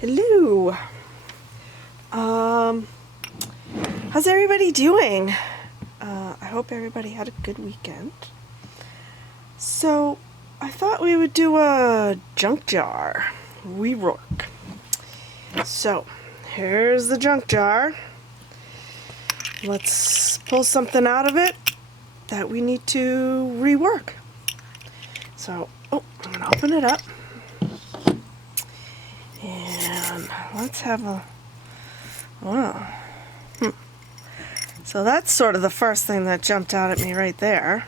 Hello. How's everybody doing? I hope everybody had a good weekend. So, I thought we would do a junk jar rework. So, here's the junk jar. Let's pull something out of it that we need to rework. So, I'm going to open it up. And let's have a, wow. So that's sort of the first thing that jumped out at me right there.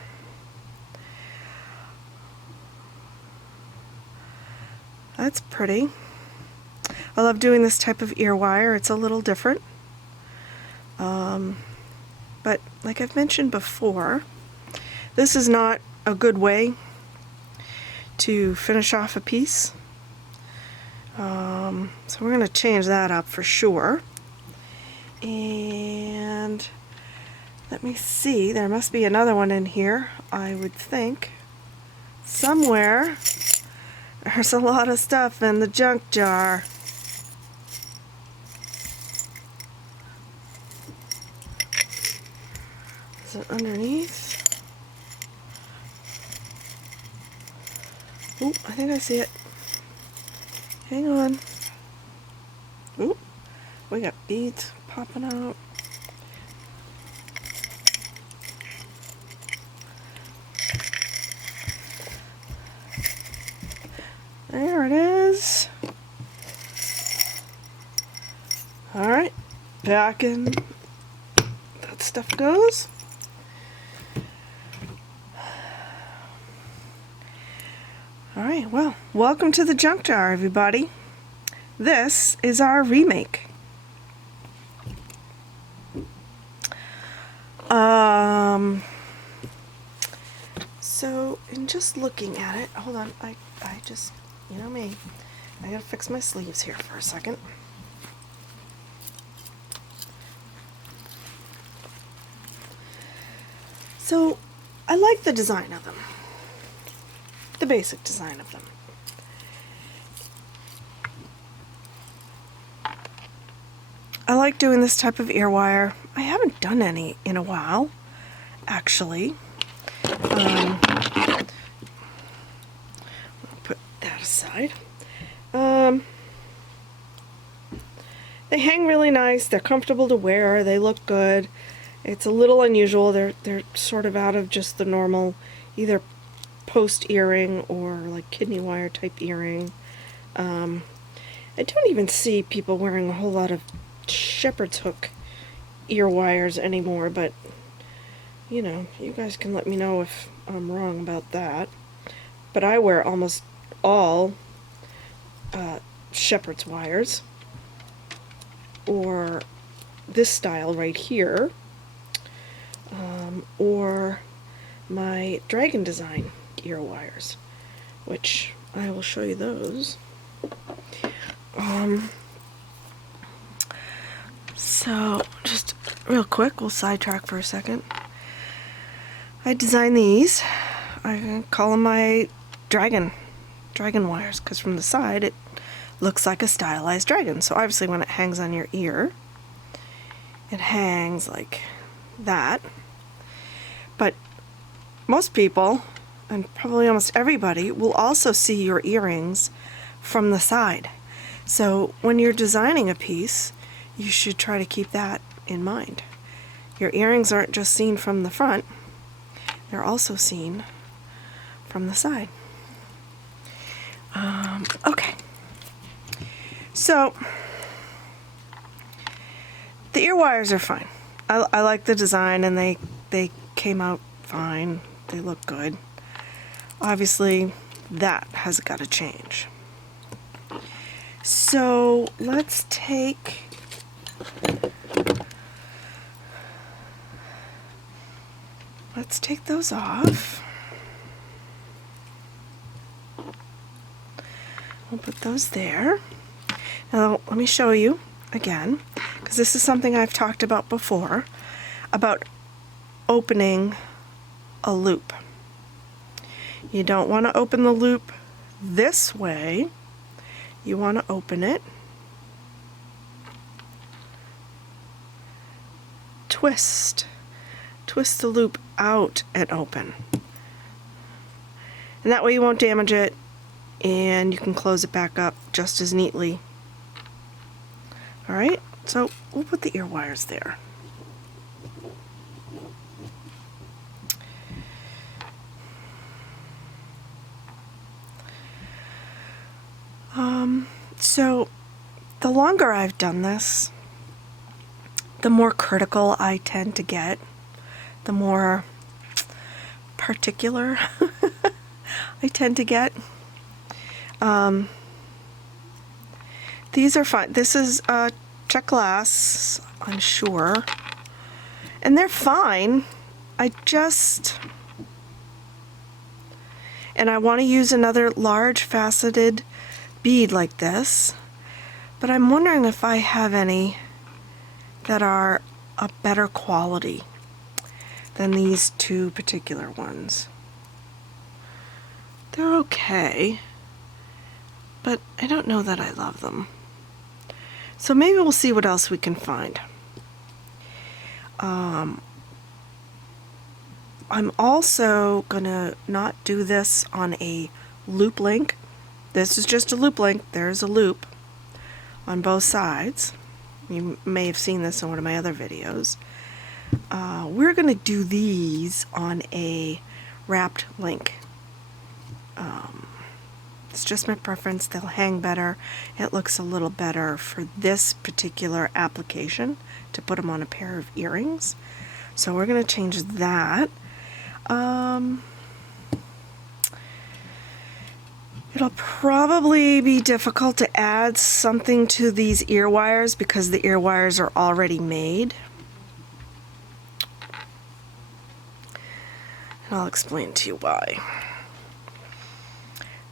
That's pretty. I love doing this type of ear wire. It's a little different. But like I've mentioned before, this is not a good way to finish off a piece. So we're going to change that up for sure. And let me see, there must be another one in here, I would think. Somewhere. There's a lot of stuff in the junk jar. Is it underneath? Ooh, I think I see it. Hang on. Ooh, we got beads popping out. There it is. Alright, back in that stuff goes. Alright, well, welcome to the junk jar, everybody. This is our remake. So in just looking at it, hold on, I just, you know me, I gotta fix my sleeves here for a second. So I like the design of them, the basic design of them. I like doing this type of ear wire. I haven't done any in a while, actually. I'll put that aside. They hang really nice. They're comfortable to wear. They look good. It's a little unusual. They're sort of out of just the normal, either post earring or like kidney wire type earring. I don't even see people wearing a whole lot of shepherd's hook ear wires anymore, but you know, you guys can let me know if I'm wrong about that. But I wear almost all shepherd's wires, or this style right here, or my dragon design ear wires, which I will show you those. So just real quick, we'll sidetrack for a second. I designed these. I call them my dragon wires, because from the side it looks like a stylized dragon. So obviously when it hangs on your ear, it hangs like that. But most people, and probably almost everybody, will also see your earrings from the side. So when you're designing a piece, you should try to keep that in mind. Your earrings aren't just seen from the front, they're also seen from the side. Okay. So, the ear wires are fine. I like the design, and they came out fine. They look good. Obviously, that has got to change. So, let's take those off. We'll put those there. Now, let me show you again, because this is something I've talked about before, about opening a loop. You don't want to open the loop this way. You want to open it twist the loop out and open. And that way you won't damage it, and you can close it back up just as neatly. Alright, so we'll put the ear wires there. So the longer I've done this, the more critical I tend to get, the more particular I tend to get. These are fine. This is check glass, I'm sure, and they're fine. I want to use another large faceted bead like this, but I'm wondering if I have any that are a better quality than these two particular ones. They're okay, but I don't know that I love them. So maybe we'll see what else we can find. I'm also gonna not do this on a loop link. This is just a loop link. There's a loop on both sides. You may have seen this in one of my other videos. We're gonna do these on a wrapped link. It's just my preference. They'll hang better. It looks a little better for this particular application to put them on a pair of earrings. So we're going to change that. It'll probably be difficult to add something to these ear wires because the ear wires are already made. And I'll explain to you why.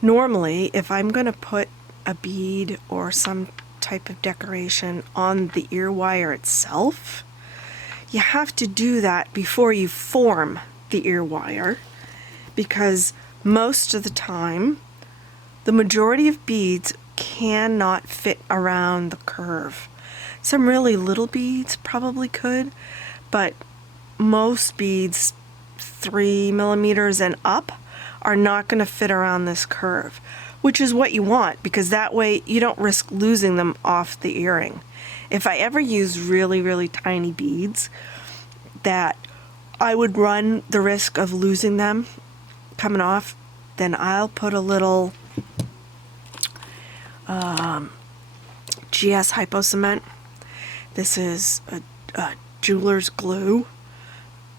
Normally, if I'm going to put a bead or some type of decoration on the ear wire itself, you have to do that before you form the ear wire, because most of the time, the majority of beads cannot fit around the curve. Some really little beads probably could, but most beads 3 millimeters and up are not going to fit around this curve, which is what you want, because that way you don't risk losing them off the earring. If I ever use really, really tiny beads that I would run the risk of losing them coming off, then I'll put a little GS Hypo Cement. This is a jeweler's glue,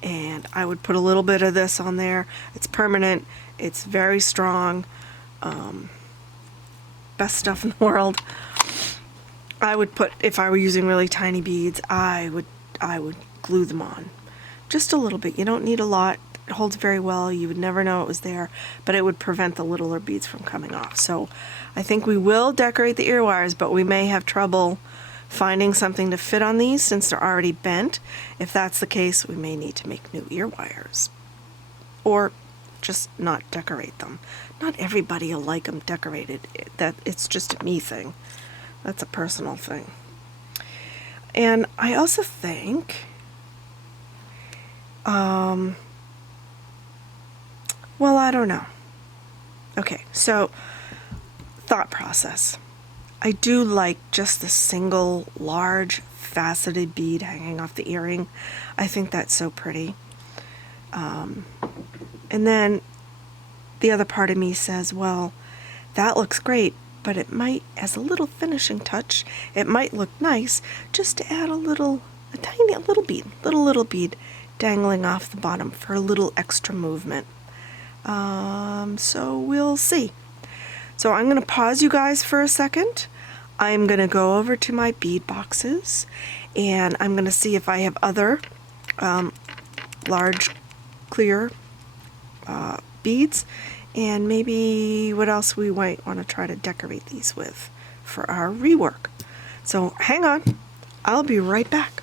and I would put a little bit of this on there. It's permanent. It's very strong. Best stuff in the world. I would put, if I were using really tiny beads, I would glue them on. Just a little bit. You don't need a lot. It holds very well. You would never know it was there, but it would prevent the littler beads from coming off. So I think we will decorate the ear wires, but we may have trouble finding something to fit on these since they're already bent. If that's the case, we may need to make new ear wires. Or just not decorate them. Not everybody will like them decorated. It's just a me thing. That's a personal thing. And I also think, well, I don't know. Okay, so thought process. I do like just the single large faceted bead hanging off the earring. I think that's so pretty. And then the other part of me says, well, that looks great, but it might, as a little finishing touch, it might look nice just to add a tiny little bead dangling off the bottom for a little extra movement. So we'll see. So I'm going to pause you guys for a second. I'm going to go over to my bead boxes, and I'm going to see if I have other large clear beads, and maybe what else we might want to try to decorate these with for our rework. So hang on, I'll be right back.